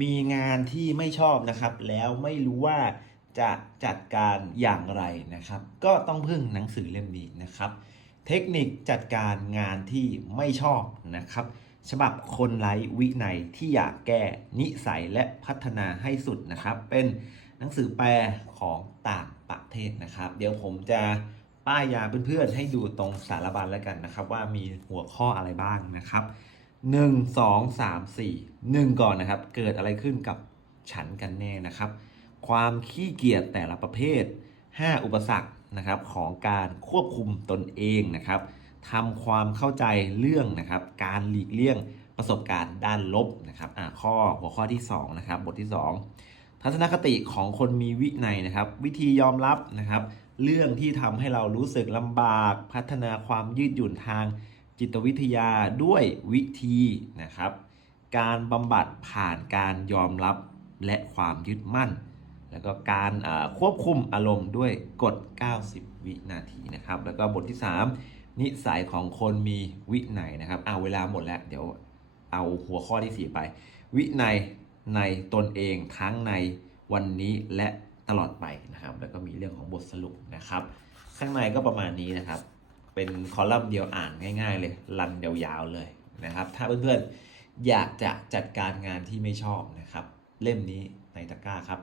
มีงานที่ไม่ชอบนะครับ แล้วไม่รู้ว่าจะจัดการอย่างไรนะครับ ก็ต้องพึ่งหนังสือเล่มนี้นะครับ เทคนิคจัดการงานที่ไม่ชอบนะครับ ฉบับคนไร้วินัยที่อยากแก้นิสัยและพัฒนาให้สุดนะครับ เป็นหนังสือแปลของต่างประเทศนะครับ เดี๋ยวผมจะป้ายยาเพื่อนๆให้ดูตรงสารบัญแล้วกันนะครับ ว่ามีหัวข้ออะไรบ้างนะครับ 1 2 3 4 1ก่อนนะครับ เกิดอะไรขึ้นกับฉันกันแน่นะครับ ความขี้เกียจแต่ละประเภท 5 อุปสรรคนะครับของการควบคุมตนเองนะครับทำความเข้าใจเรื่องนะครับ การหลีกเลี่ยงประสบการณ์ด้านลบนะครับอ่าข้อหัวข้อที่2นะครับบทที่ 2 ทัศนคติของคนมีวินัยนะครับ วิธียอมรับนะครับ เรื่องที่ทำให้เรารู้สึกลำบาก พัฒนาความยืดหยุ่นทาง จิตวิทยาด้วยวิธีนะครับ การบำบัดผ่านการยอมรับและความยึดมั่น แล้วก็การควบคุมอารมณ์ด้วยกฎ 90 วินาทีนะครับ แล้วก็บทที่ 3 นิสัยของคนมีวินัยนะครับเอาเวลาหมดแล้ว เดี๋ยวเอาหัวข้อที่ 4 ไป วินัยในตนเองทั้งในวันนี้และตลอดไปนะครับ แล้วก็มีเรื่องของบทสรุปนะครับ ข้างในก็ประมาณนี้นะครับ เป็นคอลัมน์เดียวอ่านง่ายๆเลยรันยาวๆเลยนะครับ ถ้าเพื่อนๆอยากจะจัดการงานที่ไม่ชอบนะครับ เล่มนี้ในตะกร้าครับ